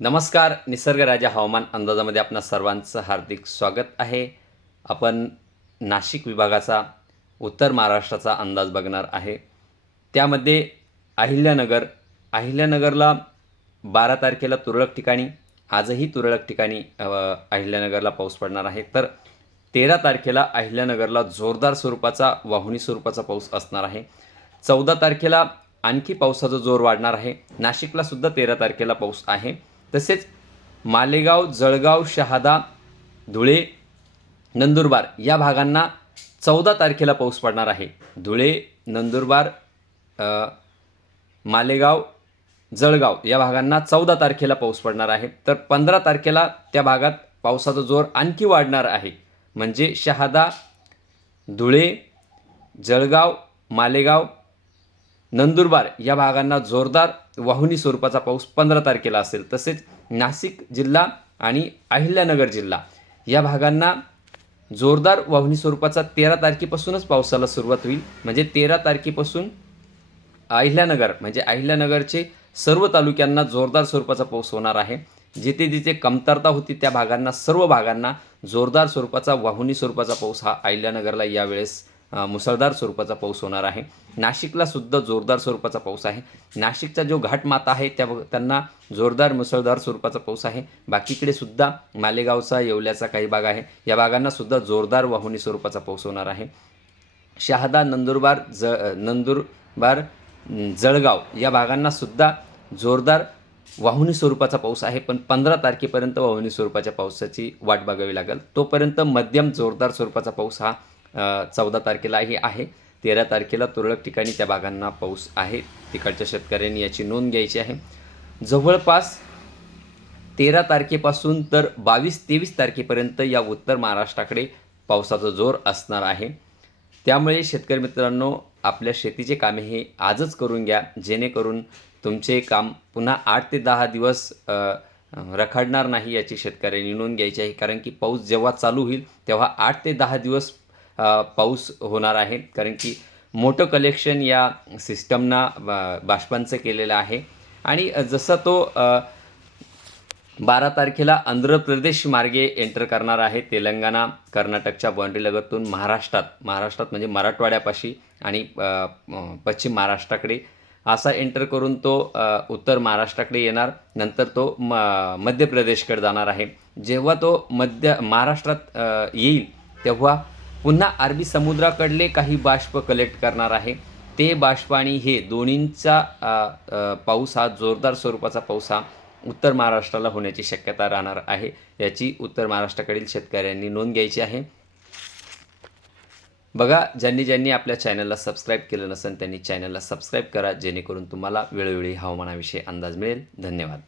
नमस्कार निसर्गराजा हवामान अंदाजामध्ये आपणा सर्वांचं हार्दिक स्वागत आहे. आपण नाशिक विभागाचा उत्तर महाराष्ट्राचा अंदाज बघणार आहे. त्यामध्ये अहिल्यानगर अहिल्यानगरला बारा तारखेला तुरळक ठिकाणी आजही तुरळक ठिकाणी अहिल्यानगरला पाऊस पडणार आहे. तर तेरा तारखेला अहिल्यानगरला जोरदार स्वरूपाचा वाहुनी स्वरूपाचा पाऊस असणार आहे. चौदा तारखेला आणखी पावसाचा जोर वाढणार आहे. नाशिकला सुद्धा तेरा तारखेला पाऊस आहे. तसेच मालेगाव जळगाव शहादा धुळे नंदुरबार या भागांना चौदा तारखेला पाऊस पडणार आहे. धुळे नंदुरबार मालेगाव जळगाव या भागांना चौदा तारखेला पाऊस पडणार आहे. तर पंधरा तारखेला त्या भागात पावसाचा जोर आणखी वाढणार आहे. म्हणजे शहादा धुळे जळगाव मालेगाव नंदुरबार या भागांना जोरदार वाहुनी स्वरूपाचा पाऊस पंधरा तारखेला असेल. तसेच नाशिक जिल्हा आणि अहिल्यानगर जिल्हा या भागांना जोरदार वाहुनी स्वरूपाचा तेरा तारखेपासूनच पावसाला सुरुवात होईल. म्हणजे तेरा तारखेपासून अहिल्यानगर म्हणजे अहिल्यानगरचे सर्व तालुक्यांना जोरदार स्वरूपाचा पाऊस होणार आहे. जिथे जिथे कमतरता होती त्या भागांना सर्व भागांना जोरदार स्वरूपाचा वाहुनी स्वरूपाचा पाऊस हा अहिल्यानगरला यावेळेस मुसळधार स्वरूपाचा पाऊस होणार आहे. नाशिकला सुद्धा जोरदार स्वरूपाचा पाऊस आहे. नाशिकचा जो घाटमाता आहे त्या त्यांना जोरदार मुसळधार स्वरूपाचा पाऊस आहे. बाकीकडे सुद्धा मालेगावचा येवल्याचा काही भाग आहे. या भागांना सुद्धा जोरदार वाहुनी स्वरूपाचा पाऊस होणार आहे. शहादा नंदुरबार ज नंदुरबार जळगाव या भागांना सुद्धा जोरदार वाहुनी स्वरूपाचा पाऊस आहे. पण पंधरा तारखेपर्यंत वाहुनी स्वरूपाच्या पावसाची वाट बघावी लागेल. तोपर्यंत मध्यम जोरदार स्वरूपाचा पाऊस हा चौदा तारखेलाही आहे. तेरा तारखेला तुरळक ठिकाणी त्या भागांना पाऊस आहे. तिकडच्या शेतकऱ्यांनी याची नोंद घ्यायची आहे. जवळपास तेरा तारखेपासून तर बावीस तेवीस तारखेपर्यंत या उत्तर महाराष्ट्राकडे पावसाचा जोर असणार आहे. त्यामुळे शेतकरी मित्रांनो आपल्या शेतीचे कामे हे आजच करून घ्या. जेणेकरून तुमचे काम पुन्हा आठ ते दहा दिवस रखडणार नाही याची शेतकऱ्यांनी नोंद घ्यायची आहे. कारण की पाऊस जेव्हा चालू होईल तेव्हा आठ ते दहा दिवस पाऊस होणार आहे. कारण की मोठं कलेक्शन या सिस्टमना बाष्पांचं केलेलं आहे. आणि जसा तो बारा तारखेला आंध्र प्रदेश मार्गे एंटर करणार आहे. तेलंगणा कर्नाटकच्या बाँड्रीलगतून महाराष्ट्रात महाराष्ट्रात म्हणजे मराठवाड्यापाशी आणि पश्चिम महाराष्ट्राकडे असा एंटर करून तो उत्तर महाराष्ट्राकडे येणार. नंतर तो म मध्य प्रदेशकडे जाणार आहे. जेव्हा तो मध्य महाराष्ट्रात येईल तेव्हा पुन्हा अरबी समुद्राकडले काही बाष्प कलेक्ट करणार आहे. ते बाष्प आणि हे दोन्हींचा पाऊस हा जोरदार स्वरूपाचा पाऊस हा उत्तर महाराष्ट्राला होण्याची शक्यता राहणार आहे. याची उत्तर महाराष्ट्राकडील शेतकऱ्यांनी नोंद घ्यायची आहे. बघा ज्यांनी ज्यांनी आपल्या चॅनलला सबस्क्राईब केलं नसेल त्यांनी चॅनलला सबस्क्राईब करा जेणेकरून तुम्हाला वेळोवेळी हवामानाविषयी अंदाज मिळेल. धन्यवाद.